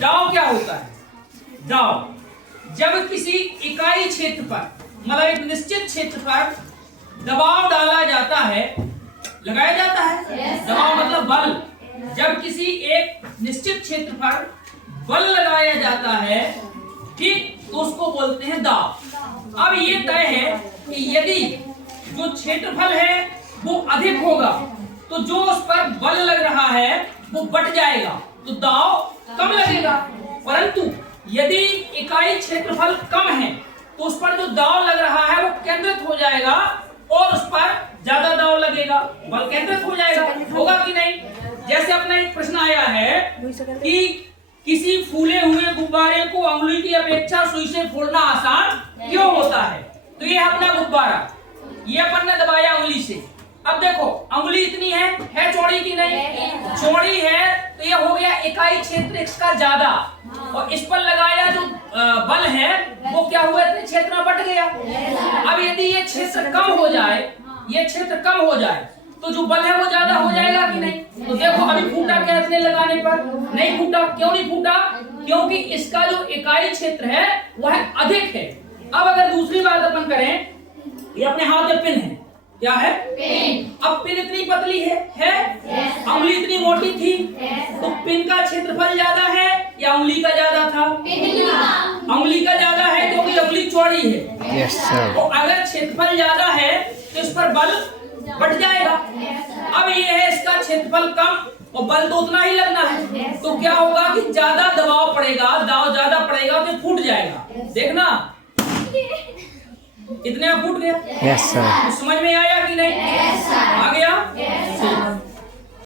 दाव क्या होता है? दाव जब किसी इकाई क्षेत्र पर, मतलब एक निश्चित क्षेत्र पर दबाव डाला जाता है, लगाया जाता है। दबाव मतलब बल। जब किसी एक निश्चित क्षेत्र पर बल लगाया जाता है, ठीक, तो उसको बोलते हैं दाव। अब ये तय है कि यदि जो क्षेत्रफल है वो अधिक होगा तो जो उस पर बल लग रहा है वो बढ़ जाएगा, तो दाव कम लगेगा। परंतु यदि इकाई क्षेत्रफल कम है तो उस पर जो दाव लग रहा है वो केंद्रित हो जाएगा और उस पर ज्यादा दाव लगेगा, बल केंद्रित हो जाएगा। होगा कि नहीं? जैसे अपना एक प्रश्न आया है कि किसी फूले हुए गुब्बारे को अंगुली की अपेक्षा सुई से फोड़ना आसान क्यों होता है? तो ये अपना गुब्बारा, ये अपन ने दबाया अंगुली से। अब देखो अंगुली इतनी है चौड़ी की नहीं? चौड़ी है, तो ये हो गया इकाई क्षेत्र इसका ज्यादा, और इस पर लगाया जो बल है वो क्या हुआ, इतने क्षेत्र में बढ़ गया। अब यदि ये क्षेत्र कम हो जाए, ये क्षेत्र कम हो जाए तो जो बल है वो ज्यादा हो जाएगा कि नहीं? तो देखो अभी फूटा क्या इतने लगाने पर? नहीं फूटा। क्यों नहीं फूटा? क्योंकि इसका जो इकाई क्षेत्र है वह अधिक है। अब अगर दूसरी बात अपन करें, ये अपने हाथ में पिन है, क्या है? पिन। अब पिन इतनी पतली है? अंगुली इतनी मोटी थी, तो पिन का क्षेत्रफल ज्यादा है या अंगुली का ज्यादा था? अंगुली का ज्यादा है क्योंकि अंगुली चौड़ी है। Yes sir. तो अगर क्षेत्रफल ज्यादा है तो इस पर बल बढ़ जाएगा। अब ये है इसका क्षेत्रफल कम और बल तो उतना ही लगना है, तो क्या होगा कि ज्यादा दबाव पड़ेगा, दाव ज्यादा पड़ेगा तो फूट जाएगा। देखना इतने फूट गया। Yes sir. समझ में आया कि नहीं? Yes, sir. आ गया? Yes, sir.